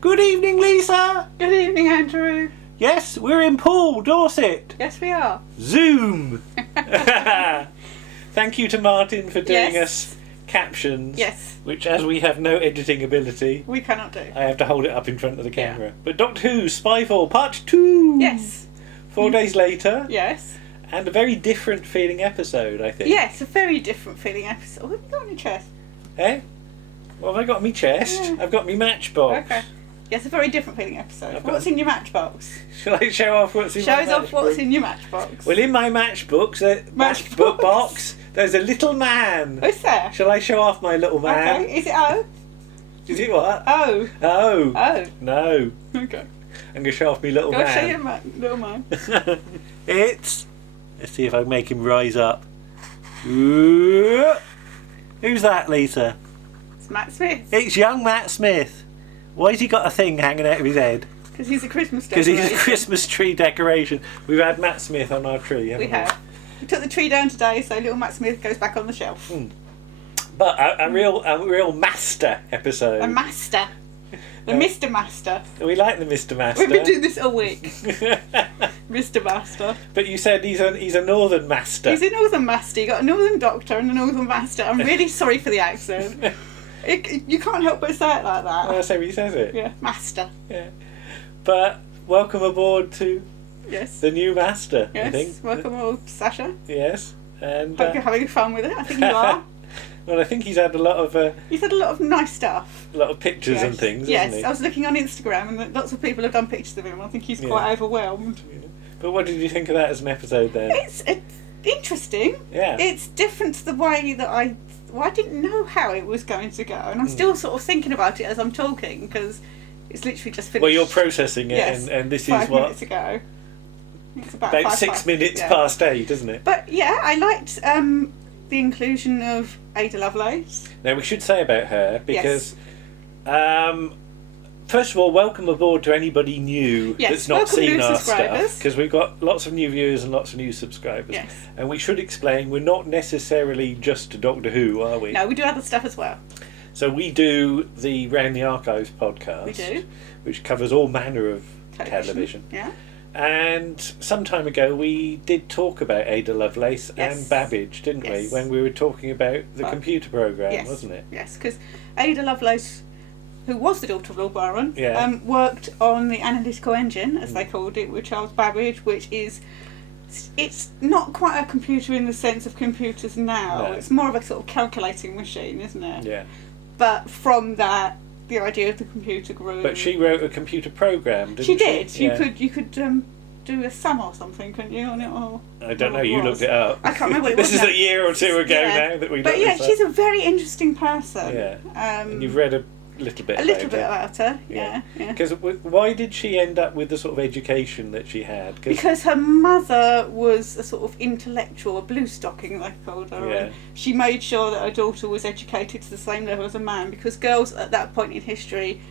Good evening, Lisa. Good evening, Andrew. Yes, we're in Poole, Dorset. Yes, we are. Zoom. Thank you to Martin for doing Yes. us captions. Yes. Which, as we have no editing ability, We cannot do. I have to hold it up in front of the camera. But Doctor Who, Spyfall Part Two. Yes. 4 days later. Yes. And a very different feeling episode, I think. Yes, a very different feeling episode. What have you got on your chest? Eh? What have I got on my chest? Yeah. I've got my matchbox. Okay. Yes, a very different feeling episode. I've got- What's in your matchbox? Shall I show off what's in my Shows off matchbox? what's in your matchbox. Well, in my matchbook box, there's a little man. Who's there? Shall I show off my little man? Okay. Is it O? Is it what? Oh. Oh. Oh. No. Okay. I'm going to show off my little Go show your man. little man. It's... Let's see if I can make him rise up. Ooh. Who's that, Lisa? It's Matt Smith. It's young Matt Smith. Why has he got a thing hanging out of his head? Because he's a Christmas Because decoration. he's a Christmas tree decoration. We've had Matt Smith on our tree, haven't we? We have. We took the tree down today, so little Matt Smith goes back on the shelf. But a real master episode. A master. The Mr. Master. We like the Mr. Master. We've been doing this all week. Mr. Master. But you said he's a northern master. He's a northern master. You got a northern doctor and a northern master. I'm really sorry for the accent. You can't help but say it like that. Well, that's how he says it. Yeah, master. Yeah. But welcome aboard to Yes. the new master, Yes. I think. Welcome aboard, Sasha. Yes. And Hope you're having fun with it. I think you are. well, I think he's had a lot of He's had a lot of nice stuff. pictures Yes. and things, Yes, hasn't he? I was looking on Instagram and lots of people have done pictures of him. I think he's quite overwhelmed. But what did you think of that as an episode then? It's interesting. Yeah. It's different to the way that I didn't know how it was going to go, and I'm still sort of thinking about it as I'm talking because it's literally just finished. Well, you're processing it, Yes, and this 5 is what minutes ago. It's about about 5 6 past, minutes yeah. past 8, isn't it? But yeah, I liked the inclusion of Ada Lovelace. Now we should say about her because, first of all, welcome aboard to anybody new Yes, that's not welcome seen new our subscribers. stuff, because we've got lots of new viewers and lots of new subscribers. Yes. And we should explain we're not necessarily just Doctor Who, are we? No, we do other stuff as well. So we do the Round the Archives podcast. We do. Which covers all manner of television. Yeah. And some time ago we did talk about Ada Lovelace Yes. and Babbage, didn't we? Yes. When we were talking about the computer program, Yes. wasn't it? Yes, because Ada Lovelace, who was the daughter of Lord Byron, Yeah. worked on the analytical engine, as they called it, with Charles Babbage, which is... It's not quite a computer in the sense of computers now. No. It's more of a sort of calculating machine, isn't it? Yeah. But from that, the idea of the computer grew. But she wrote a computer program, didn't she? She did. Yeah. You could do a sum or something, couldn't you, on it? Or I don't know. what it You was. looked it up. I can't remember what it This was is now. a year or two ago Yeah. now that we. But looked yeah, this she's up. a very interesting person. Yeah. And you've read a little bit. a little bit her. about her. Yeah. Because why did she end up with the sort of education that she had? Because her mother was a sort of intellectual, a blue stocking, they called her. Yeah. And she made sure that her daughter was educated to the same level as a man, because girls at that point in history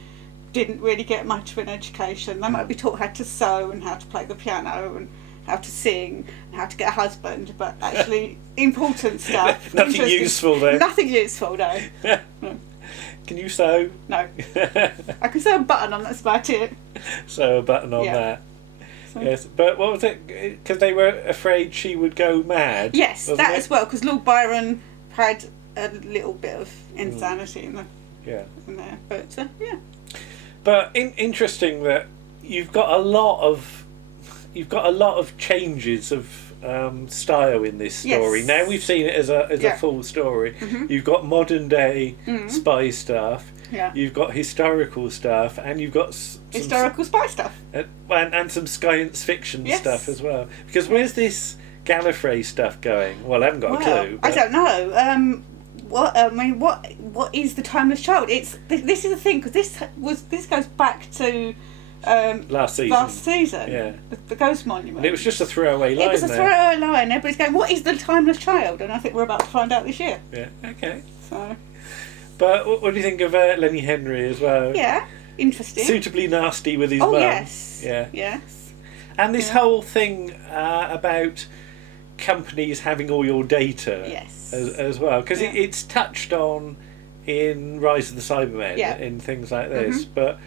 didn't really get much of an education. They might be taught how to sew and how to play the piano and how to sing and how to get a husband, but actually important stuff. Nothing interesting- useful then. Nothing useful, no. No. Can you sew? No. I can sew a button on, that's about it. Sew a button on Yeah. that. So- Yes, but what was it? Because they were afraid she would go mad. Yes, wasn't that it? as well, because Lord Byron had a little bit of insanity in Yeah. there. But yeah. But interesting that you've got a lot of changes of style in this story. Yes. Now we've seen it as a Yeah. full story. Mm-hmm. You've got modern day spy stuff. Yeah. You've got historical stuff, and you've got some Historical spy stuff. and some science fiction Yes. stuff as well. Because where's this Gallifrey stuff going? Well, I haven't got a clue. I but- don't know. What is the timeless child? This is the thing, because this goes back to Last season. Yeah. the Ghost Monument. And it was just a throwaway line It was a there. throwaway line. Everybody's going, "What is the timeless child?" And I think we're about to find out this year. Yeah, okay. So But what do you think of Lenny Henry as well? yeah, interesting. Suitably nasty with his mum. Yes. Yeah. Yes. And this whole thing about companies having all your data Yes. as well. Because Yeah. it's touched on in Rise of the Cybermen, Yeah. in things like this. But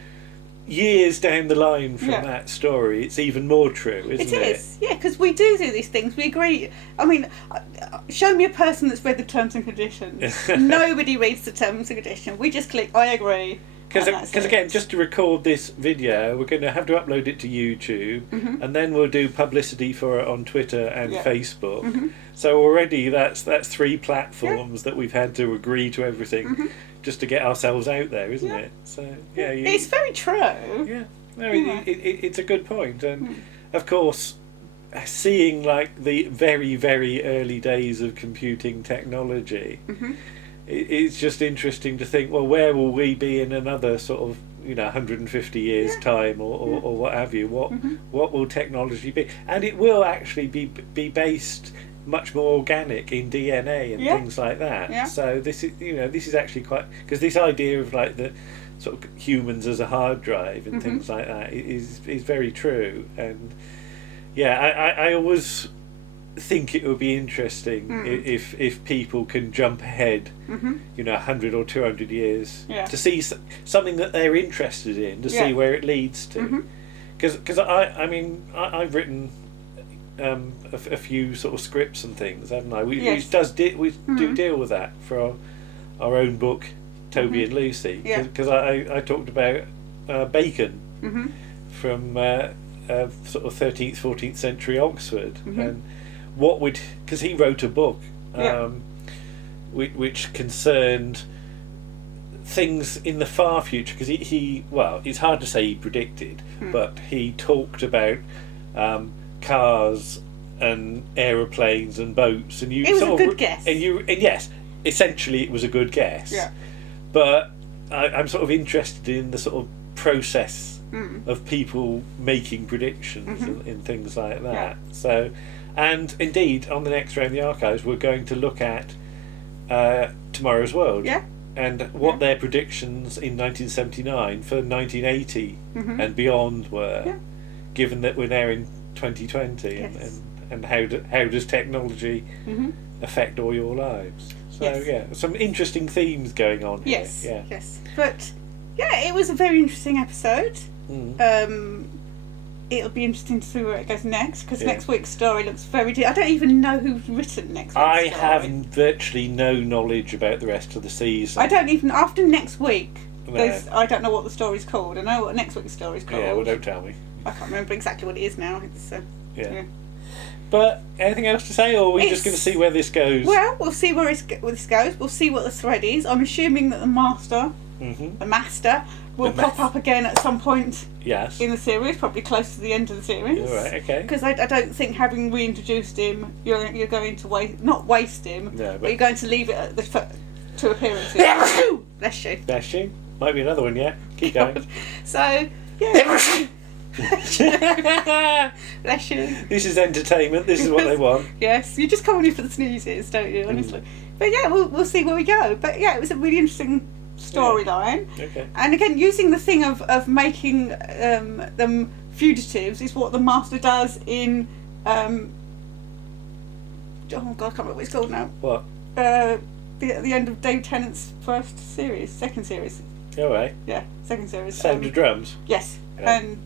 years down the line from Yeah. that story, it's even more true, isn't it? It is, yeah, because we do these things. We agree. I mean, show me a person that's read the terms and conditions. Nobody reads the terms and conditions. We just click, I agree. Because again, just to record this video, we're going to have to upload it to YouTube, and then we'll do publicity for it on Twitter and Facebook. So already that's 3 platforms that we've had to agree to everything just to get ourselves out there, isn't it? So yeah, it's very true. Yeah, no, it's a good point, and of course, seeing like the very, very early days of computing technology. It's just interesting to think, well, where will we be in another sort of 150 years time or what have you? What will technology be? And it will actually be based much more organic in DNA and things like that. So this is actually quite, because this idea of like the sort of humans as a hard drive and things like that is very true. And yeah, I always think it would be interesting if people can jump ahead 100 or 200 years to see something that they're interested in, to see where it leads to, because I mean I've written a few sort of scripts and things, haven't I? We do deal with that for our own book, Toby and Lucy, because I talked about bacon from sort of 13th 14th century Oxford, and because he wrote a book which concerned things in the far future, because he it's hard to say he predicted, but he talked about cars and aeroplanes and boats, and it was a good guess, and yes, essentially it was a good guess, but I'm sort of interested in the sort of process of people making predictions in things like that. So, and indeed, on the next round of the archives, we're going to look at Tomorrow's World, and what their predictions in 1979 for 1980 and beyond were, given that we're now in 2020, and how does technology affect all your lives? So some interesting themes going on here. Yes. But it was a very interesting episode. It'll be interesting to see where it goes next, because next week's story looks very I don't even know who's written next week's story. I have virtually no knowledge about the rest of the season. I don't even, after next week, I don't know what the story's called. I know what next week's story's called. Yeah, well, don't tell me. I can't remember exactly what it is now. It's, But anything else to say, or are we just going to see where this goes? Well, we'll see where this goes. We'll see what the thread is. I'm assuming that the master will pop up again at some point in the series, probably close to the end of the series. All right, okay. Because I don't think, having reintroduced him, you're going to not waste him, but you're going to leave it at the 2 appearances. Bless you. Bless you. Might be another one, Keep going. So, Bless you. This is entertainment. This is what they want. Yes, you just come on in for the sneezes, don't you? Honestly, but we'll see where we go. But it was a really interesting storyline. Okay. And again, using the thing of making them fugitives is what the master does in oh god, I can't remember what it's called now. What? The end of Dave Tennant's second series. All right. Yeah, second series. Sound of Drums. Yes, and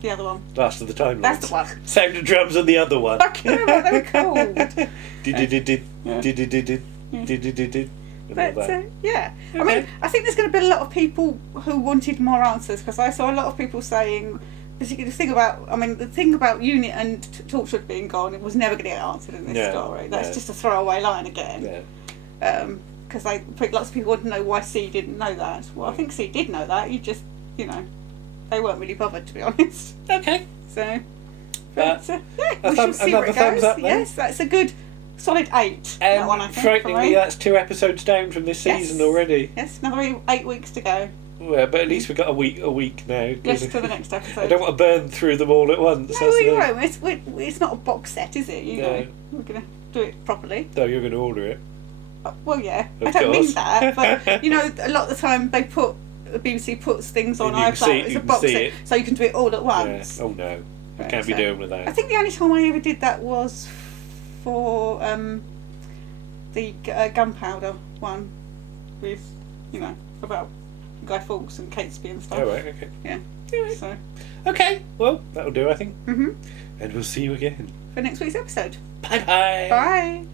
the other one. Last of the Time Lords. That's the one. Sound of Drums and the other one. I can't remember what they were called. But Okay. I mean, I think there's going to be a lot of people who wanted more answers, because I saw a lot of people saying, particularly the thing about Unit and Torchwood being gone, it was never going to get answered in this story. That's just a throwaway line again. Because lots of people want to know why C didn't know that. Well, I think C did know that. You just, they weren't really bothered, to be honest. Okay. So, we shall see where it goes. Yes, that's a good solid 8. And that one, I think, frighteningly, that's 2 episodes down from this season already. Yes, another 8 weeks to go. Well, but at least we've got a week now. Yes, to the next episode. I don't want to burn through them all at once. No, you won't. It's not a box set, is it? We're going to do it properly. No, you're going to order it. Well, yeah. Of I don't course. mean that, but a lot of the time the BBC puts things on iPlayer as a box set, so you can do it all at once. Yeah. Oh no, you can't be doing with that. I think the only time I ever did that was for the gunpowder one, with about Guy Fawkes and Catesby and stuff. Oh, right, okay. Yeah. Right. So. Okay, well, that'll do, I think. Mm-hmm. And we'll see you again. For next week's episode. Bye-bye. Bye.